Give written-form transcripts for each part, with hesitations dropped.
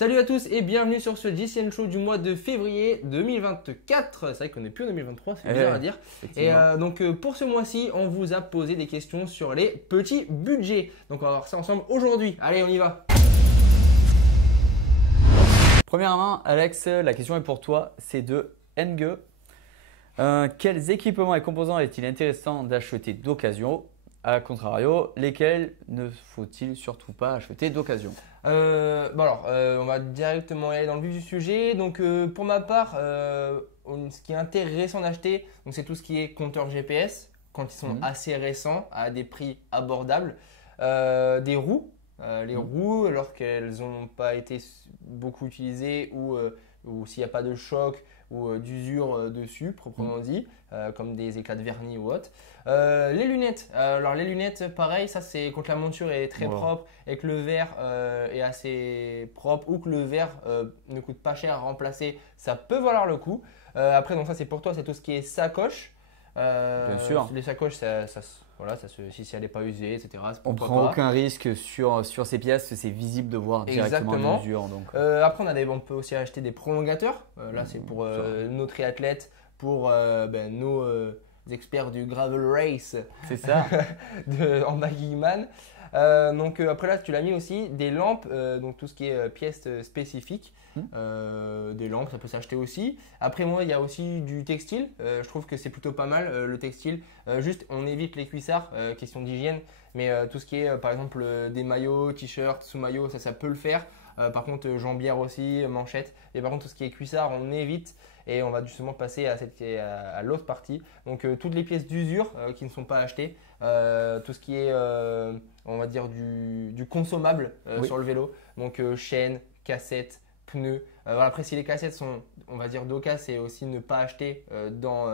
Salut à tous et bienvenue sur ce GCN Show du mois de février 2024. C'est vrai qu'on n'est plus en 2023, c'est bizarre à dire. Et donc pour ce mois-ci, on vous a posé des questions sur les petits budgets. Donc on va voir ça ensemble aujourd'hui. Allez, on y va. Premièrement, Alex, la question est pour toi. C'est de Nge. Quels équipements et composants est-il intéressant d'acheter d'occasion? A contrario, lesquels ne faut-il surtout pas acheter d'occasion? On va directement aller dans le vif du sujet. Donc pour ma part, ce qui est intéressant d'acheter, c'est tout ce qui est compteur GPS quand ils sont assez récents à des prix abordables, des roues. Les roues, alors qu'elles n'ont pas été beaucoup utilisées ou s'il n'y a pas de choc ou d'usure dessus, proprement dit, comme des éclats de vernis ou autre. Les lunettes. Alors les lunettes, pareil, ça c'est quand la monture est très propre et que le verre est assez propre ou que le verre ne coûte pas cher à remplacer, ça peut valoir le coup. Après, donc ça c'est pour toi, c'est tout ce qui est sacoche. Bien sûr. Les sacoches, si elle n'est pas usée, etc. On ne prend aucun risque sur ces pièces, c'est visible de voir directement l'usure. Après, on peut aussi acheter des prolongateurs. Là, c'est pour nos triathlètes, pour nos experts du gravel race. C'est ça. En Magiman. Après là, tu l'as mis aussi des lampes, donc tout ce qui est pièces spécifiques. Des lampes, ça peut s'acheter aussi. Après moi, il y a aussi du textile. Je trouve que c'est plutôt pas mal le textile. Juste, on évite les cuissards, question d'hygiène. Mais tout ce qui est par exemple des maillots, t-shirts, sous-maillots, ça peut le faire. Par contre, jambières aussi, manchettes. Et par contre, tout ce qui est cuissard, on évite. Et on va justement passer à l'autre partie. Donc toutes les pièces d'usure qui ne sont pas achetées. Tout ce qui est, on va dire, du consommable sur le vélo. Donc chaînes, cassettes, pneus. Après, si les cassettes sont, on va dire, d'occasion, c'est aussi ne pas acheter dans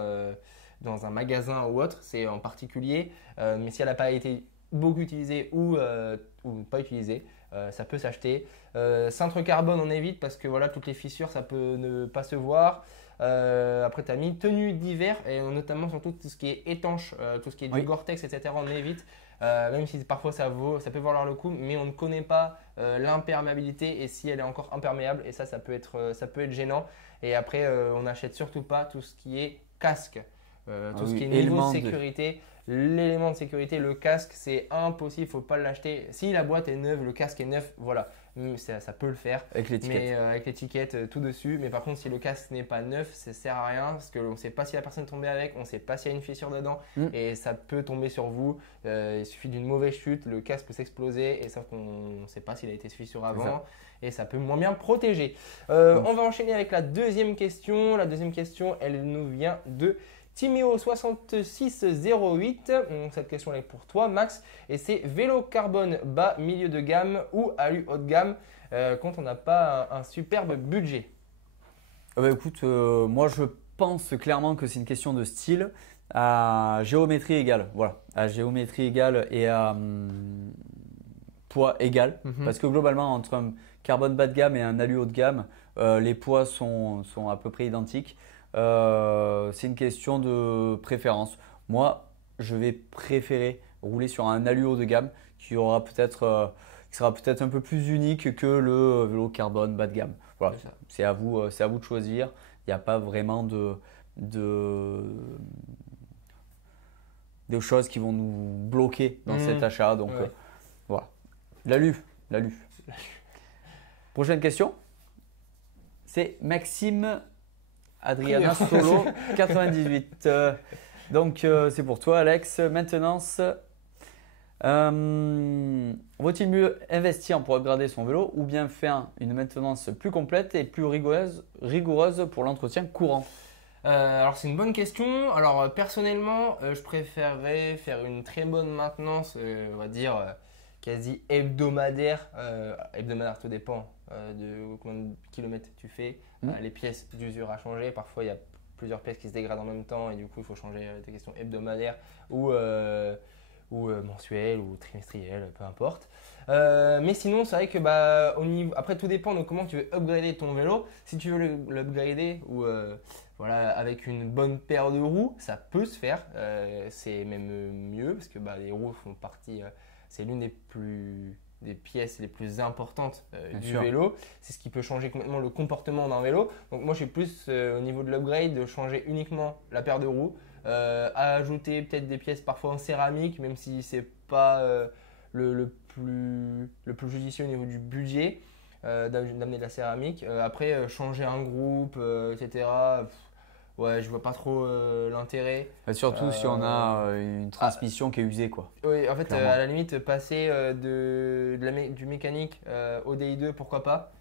un magasin ou autre. C'est en particulier. Mais si elle n'a pas été beaucoup utilisée ou pas utilisée, ça peut s'acheter. Cintre carbone, on évite parce que voilà, toutes les fissures, ça peut ne pas se voir. Après, tu as mis tenue d'hiver et notamment surtout tout ce qui est étanche, tout ce qui est du Gore-Tex, etc. On évite. Même si parfois ça peut valoir le coup, mais on ne connaît pas l'imperméabilité et si elle est encore imperméable. Et ça peut être gênant. Et après, on n'achète surtout pas tout ce qui est casque, tout ce qui est niveau de sécurité. L'élément de sécurité, le casque, c'est impossible, il ne faut pas l'acheter. Si la boîte est neuve, le casque est neuf, voilà, ça peut le faire. Avec l'étiquette. Mais avec l'étiquette tout dessus. Mais par contre, si le casque n'est pas neuf, ça ne sert à rien parce qu'on ne sait pas si la personne est tombée avec, on ne sait pas s'il y a une fissure dedans et ça peut tomber sur vous. Il suffit d'une mauvaise chute, le casque peut s'exploser et sauf qu'on ne sait pas s'il a été fissuré avant et ça peut moins bien protéger. On va enchaîner avec la deuxième question. La deuxième question, elle nous vient de Timéo6608, cette question est pour toi Max et c'est vélo carbone bas milieu de gamme ou alu haut de gamme quand on n'a pas un superbe budget. Écoute, moi je pense clairement que c'est une question de style à géométrie égale. Voilà, à géométrie égale et à poids égal. Parce que globalement, entre un carbone bas de gamme et un alu haut de gamme, les poids sont à peu près identiques. C'est une question de préférence. Moi, je vais préférer rouler sur un alu haut de gamme qui sera peut-être un peu plus unique que le vélo carbone bas de gamme. Voilà, c'est à vous de choisir. Il n'y a pas vraiment de choses qui vont nous bloquer dans cet achat. Donc voilà, l'alu. Prochaine question, c'est Maxime Adriana Solo 98. Donc c'est pour toi Alex. Maintenance. Vaut-il mieux investir pour upgrader son vélo ou bien faire une maintenance plus complète et plus rigoureuse pour l'entretien courant? Alors c'est une bonne question. Alors personnellement, je préférerais faire une très bonne maintenance, on va dire quasi hebdomadaire. Hebdomadaire, tout dépend de combien de kilomètres tu fais. Les pièces d'usure à changer. Parfois, il y a plusieurs pièces qui se dégradent en même temps et du coup, il faut changer des questions hebdomadaires ou mensuelles ou trimestrielles, peu importe. Mais sinon, c'est vrai que après, tout dépend de comment tu veux upgrader ton vélo. Si tu veux l'upgrader ou avec une bonne paire de roues, ça peut se faire. C'est même mieux parce que les roues font partie. C'est l'une des plus des pièces les plus importantes du sûr. vélo. C'est ce qui peut changer complètement le comportement d'un vélo. Donc moi, je suis plus au niveau de l'upgrade de changer uniquement la paire de roues, ajouter peut-être des pièces parfois en céramique, même si c'est pas le plus judicieux au niveau du budget, d'amener de la céramique. Après, changer un groupe, etc. Ouais, je vois pas trop l'intérêt. Surtout si on a une transmission qui est usée, quoi. Oui, en fait, Clairement. à la limite, passer du mécanique au DI2, pourquoi pas.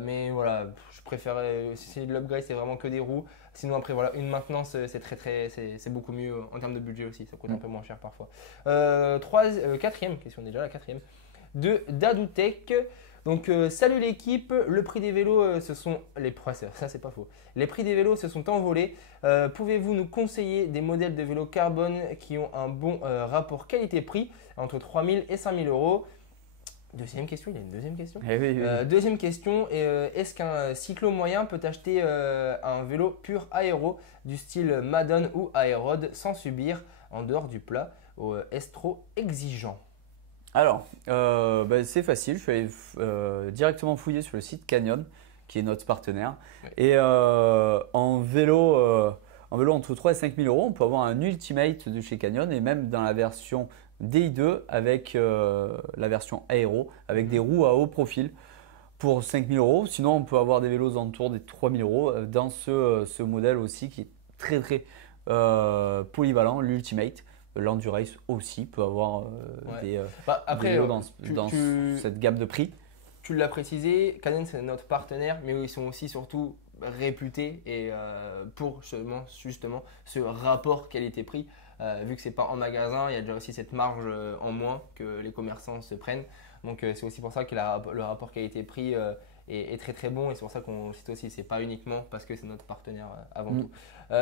Mais voilà, je préférais, si c'est de l'upgrade, c'est vraiment que des roues. Sinon, après, voilà, une maintenance, c'est beaucoup mieux en termes de budget aussi. Ça coûte un peu moins cher parfois. Quatrième question, déjà la quatrième, de Dadutech. Donc, salut l'équipe, le prix des vélos, ce sont les ça c'est pas faux. Les prix des vélos se sont envolés. Pouvez-vous nous conseiller des modèles de vélos carbone qui ont un bon rapport qualité-prix entre 3000 et 5000 euros? Deuxième question, il y a une deuxième question. Eh oui, oui. Deuxième question, est-ce qu'un cyclo moyen peut acheter un vélo pur aéro du style Madone ou Aérode sans subir en dehors du plat ou est-ce trop exigeant? Alors, c'est facile. Je suis allé directement fouiller sur le site Canyon, qui est notre partenaire. Ouais. Et en vélo entre 3 et 5 000 euros, on peut avoir un Ultimate de chez Canyon et même dans la version DI2 avec la version aéro, avec des roues à haut profil pour 5 000 euros. Sinon, on peut avoir des vélos aux alentours des 3 000 euros dans ce modèle aussi qui est très très polyvalent, l'Ultimate. L'Endurace aussi peut avoir Ouais. des Après, vélos dans cette gamme de prix. tu l'as précisé, Canon c'est notre partenaire, mais ils sont aussi surtout réputés et pour justement ce rapport qualité-prix. Vu que c'est pas en magasin, il y a déjà aussi cette marge en moins que les commerçants se prennent. Donc c'est aussi pour ça que le rapport qualité-prix est très très bon et c'est pour ça qu'on le cite aussi. C'est pas uniquement parce que c'est notre partenaire avant tout. Oui,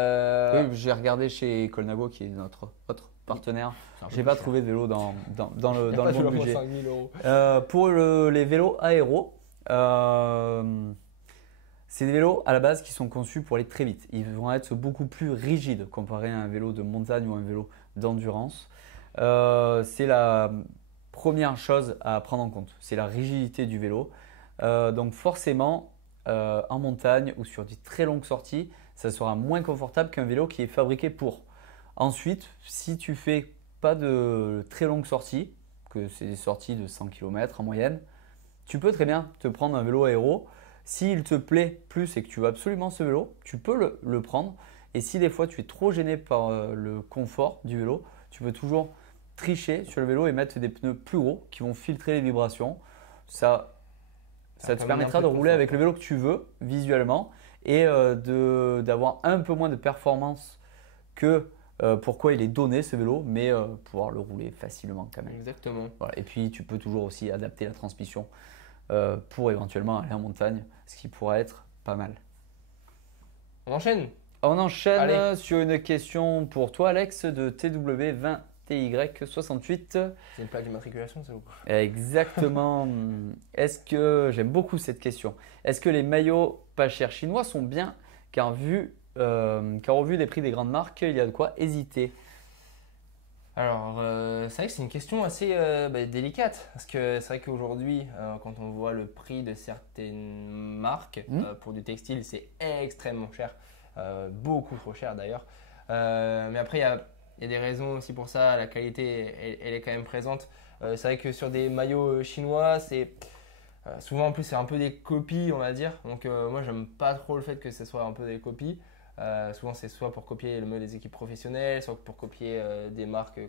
j'ai regardé chez Colnago qui est notre autre partenaire. J'ai pas trouvé de vélo dans le bon budget. 5 000 euros. Pour les vélos aéro, c'est des vélos à la base qui sont conçus pour aller très vite. Ils vont être beaucoup plus rigides comparé à un vélo de montagne ou un vélo d'endurance. C'est la première chose à prendre en compte, c'est la rigidité du vélo. Donc forcément, en montagne ou sur des très longues sorties, ça sera moins confortable qu'un vélo qui est fabriqué pour. Ensuite, si tu fais pas de très longues sorties, que c'est des sorties de 100 km en moyenne, tu peux très bien te prendre un vélo aéro. S'il te plaît plus et que tu veux absolument ce vélo, tu peux le prendre. Et si des fois tu es trop gêné par le confort du vélo, tu peux toujours tricher sur le vélo et mettre des pneus plus gros qui vont filtrer les vibrations. Ça te permettra de rouler avec le vélo que tu veux visuellement et d'avoir un peu moins de performance que pourquoi il est donné ce vélo, mais pouvoir le rouler facilement quand même. Exactement. Voilà. Et puis tu peux toujours aussi adapter la transmission pour éventuellement aller en montagne, ce qui pourrait être pas mal. On enchaîne. On enchaîne Allez. sur une question pour toi Alex de TW20TY68. C'est une plaque d'immatriculation, c'est vous. Exactement. J'aime beaucoup cette question. Est-ce que les maillots pas chers chinois sont bien car au vu des prix des grandes marques, il y a de quoi hésiter? Alors, c'est vrai que c'est une question assez délicate parce que c'est vrai qu'aujourd'hui, quand on voit le prix de certaines marques pour du textile, c'est extrêmement cher, beaucoup trop cher d'ailleurs. Mais après, il y a des raisons aussi pour ça. La qualité, elle est quand même présente. C'est vrai que sur des maillots chinois, c'est souvent en plus c'est un peu des copies, on va dire. Donc moi, j'aime pas trop le fait que ce soit un peu des copies. Souvent, c'est soit pour copier le mode des équipes professionnelles, soit pour copier des marques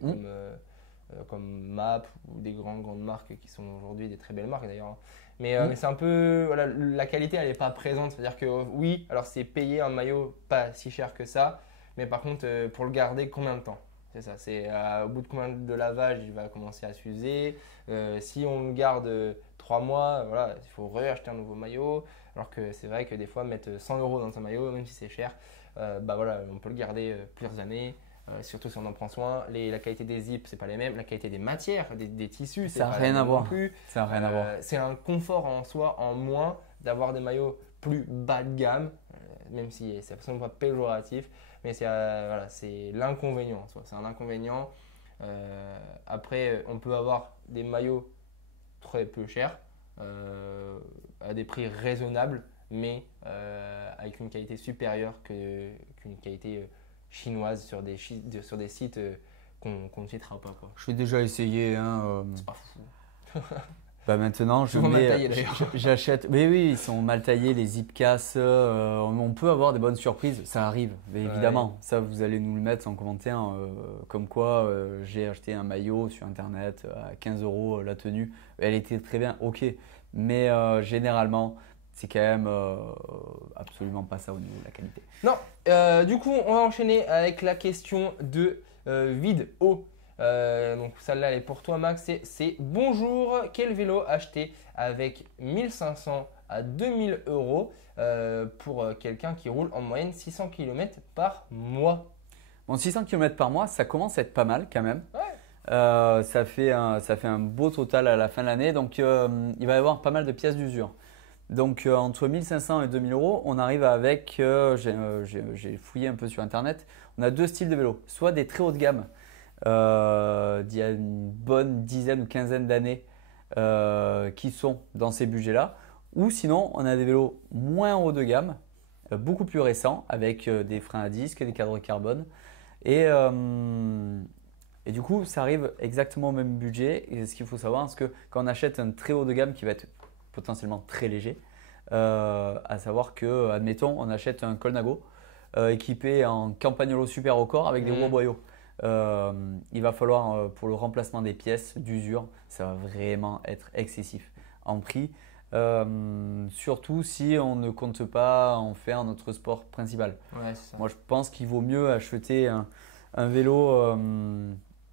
comme MAP ou des grandes marques qui sont aujourd'hui des très belles marques d'ailleurs. Mais c'est un peu, voilà, la qualité, elle n'est pas présente. C'est-à-dire que oui, alors c'est payer un maillot pas si cher que ça, mais par contre, pour le garder, combien de temps? C'est ça, c'est au bout de combien de lavage il va commencer à s'user. Si on le garde 3 mois, voilà, il faut réacheter un nouveau maillot. Alors que c'est vrai que des fois, mettre 100 euros dans un maillot, même si c'est cher, voilà, on peut le garder plusieurs années, surtout si on en prend soin. La qualité des zips, c'est pas les mêmes. La qualité des matières, des tissus, c'est Ça n'a pas rien la à même voir. non plus. Ça n'a rien à voir. C'est un confort en soi en moins d'avoir des maillots plus bas de gamme, même si c'est absolument pas péjoratif, mais c'est l'inconvénient en soi. C'est un inconvénient. Après, on peut avoir des maillots très peu cher, à des prix raisonnables, mais avec une qualité supérieure qu'une qualité chinoise sur des sites qu'on ne citera pas, quoi. Je suis déjà essayé. Hein, C'est pas fou. Bah maintenant, Souvent mal taillé, d'ailleurs. j'achète. Mais oui, ils sont mal taillés, les zips cassent. On peut avoir des bonnes surprises, ça arrive. Mais évidemment, ça vous allez nous le mettre en commentaire. Comme quoi, j'ai acheté un maillot sur internet à 15 € la tenue. Elle était très bien, ok. Mais généralement, c'est quand même absolument pas ça au niveau de la qualité. Non, du coup, on va enchaîner avec la question de Vid'O. Donc celle-là, elle est pour toi, Max. C'est bonjour, quel vélo acheter avec 1500 à 2000 € pour quelqu'un qui roule en moyenne 600 km par mois? Bon, 600 km par mois, ça commence à être pas mal quand même. Ouais. Ça fait un beau total à la fin de l'année. Donc, il va y avoir pas mal de pièces d'usure. Donc, entre 1500 et 2000 €, on arrive avec, j'ai fouillé un peu sur Internet, on a deux styles de vélos. Soit des très haut de gamme d'il y a une bonne dizaine ou quinzaine d'années qui sont dans ces budgets-là. Ou sinon, on a des vélos moins haut de gamme, beaucoup plus récents, avec des freins à disque, des cadres carbone. Et du coup, ça arrive exactement au même budget. Et ce qu'il faut savoir, c'est que quand on achète un très haut de gamme qui va être potentiellement très léger, à savoir que, admettons, on achète un Colnago équipé en Campagnolo Super au corps avec des roues boyaux. Il va falloir, pour le remplacement des pièces d'usure, ça va vraiment être excessif en prix. Surtout si on ne compte pas en faire notre sport principal. Ouais, c'est ça. Moi, je pense qu'il vaut mieux acheter un vélo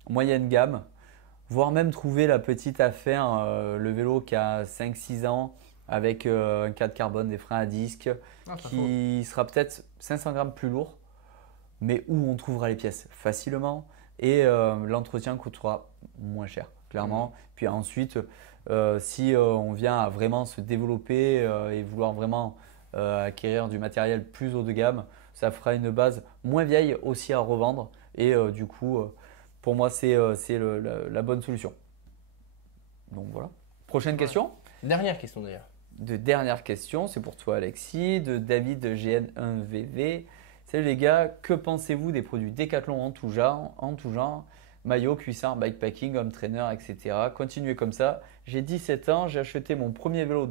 moyenne gamme, voire même trouver la petite affaire, le vélo qui a 5-6 ans avec un cadre carbone, des freins à disque, qui sera peut-être 500 grammes plus lourd, mais où on trouvera les pièces facilement et l'entretien coûtera moins cher, clairement. Puis ensuite, si on vient à vraiment se développer et vouloir vraiment acquérir du matériel plus haut de gamme, ça fera une base moins vieille aussi à revendre et du coup, pour moi, c'est la bonne solution. Donc voilà. Prochaine question. Dernière question d'ailleurs. Dernière question, c'est pour toi Alexis, de David GN1VV. Salut les gars, que pensez-vous des produits Decathlon en tout genre, maillot, cuissard, bikepacking, home trainer, etc. Continuez comme ça. J'ai 17 ans, j'ai acheté mon premier vélo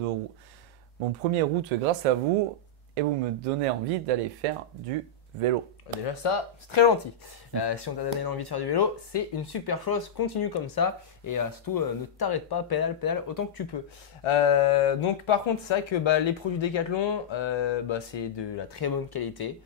mon premier route grâce à vous et vous me donnez envie d'aller faire du vélo. Déjà ça, c'est très gentil. Si on t'a donné l'envie de faire du vélo, c'est une super chose. Continue comme ça et surtout ne t'arrête pas, pédale autant que tu peux. Donc par contre, c'est vrai que les produits Decathlon, c'est de la très bonne qualité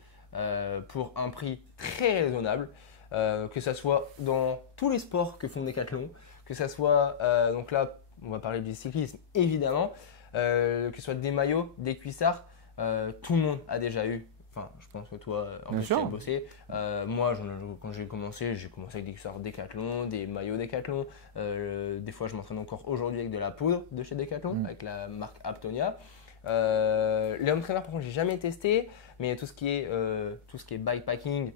pour un prix très raisonnable. Que ça soit dans tous les sports que font Decathlon, que ça soit, donc là on va parler du cyclisme évidemment, que ce soit des maillots, des cuissards, tout le monde a déjà eu. Enfin, je pense que toi, en fait, tu as bossé. Moi, quand j'ai commencé avec des cuissards Decathlon, des maillots Decathlon. Des fois, je m'entraîne encore aujourd'hui avec de la poudre de chez Decathlon, avec la marque Aptonia. Les home trainers, par contre, j'ai jamais testé, mais tout ce qui est bikepacking,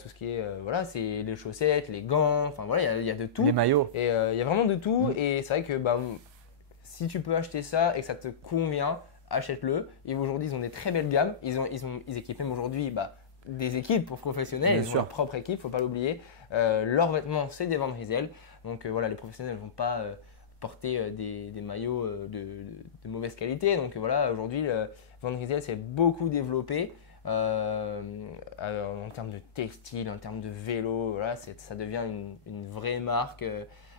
tout ce qui est c'est les chaussettes, les gants, enfin voilà, il y a de tout. Les maillots. Et il y a vraiment de tout. Et c'est vrai que si tu peux acheter ça et que ça te convient, achète-le. Et aujourd'hui, ils ont des très belles gammes. Ils équipent même aujourd'hui des équipes pour professionnels. Ils ont leur propre équipe, il ne faut pas l'oublier. Leurs vêtements, c'est des Van Rysel. Donc les professionnels ne vont pas porter des maillots de mauvaise qualité. Donc voilà, aujourd'hui, Van Rysel s'est beaucoup développé en termes de textile, en termes de vélo. Voilà, ça devient une vraie marque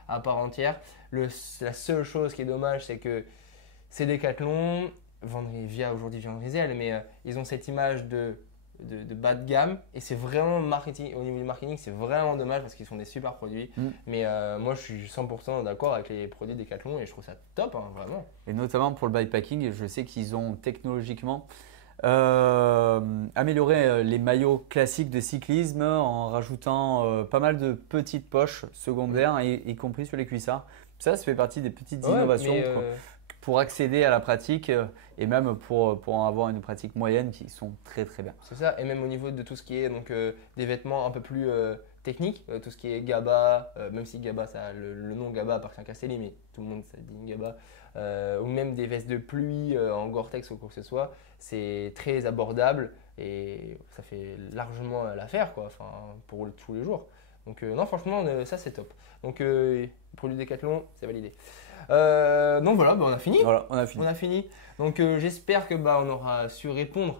à part entière. La seule chose qui est dommage, c'est que c'est Decathlon. Aujourd'hui Van Rysel, mais ils ont cette image de bas de gamme et c'est vraiment marketing, au niveau du marketing, c'est vraiment dommage parce qu'ils font des super produits. Mais moi, je suis 100% d'accord avec les produits Decathlon et je trouve ça top, hein, vraiment. Et notamment pour le bikepacking, je sais qu'ils ont technologiquement amélioré les maillots classiques de cyclisme en rajoutant pas mal de petites poches secondaires, y compris sur les cuissards. Ça fait partie des petites innovations pour accéder à la pratique et même pour en avoir une pratique moyenne qui sont très très bien. C'est ça, et même au niveau de tout ce qui est des vêtements un peu plus technique, tout ce qui est GABA, même si GABA, le nom GABA appartient qu'à Céline, mais tout le monde ça dit GABA, ou même des vestes de pluie en Gore-Tex ou quoi que ce soit, c'est très abordable et ça fait largement l'affaire quoi, enfin, pour tous les jours. Donc non, franchement, ça c'est top. Donc produit Decathlon, c'est validé. Donc voilà, on a fini. Voilà, on a fini. On a fini. Donc j'espère que on aura su répondre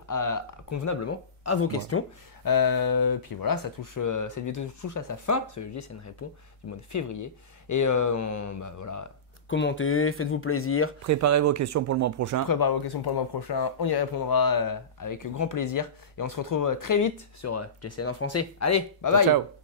convenablement à vos questions. Puis voilà, cette vidéo touche à sa fin. Ce JCN répond du mois de février. Et voilà, commentez, faites-vous plaisir. Préparez vos questions pour le mois prochain. Préparez vos questions pour le mois prochain. On y répondra avec grand plaisir. Et on se retrouve très vite sur JCN en français. Allez, bye bye. Ciao.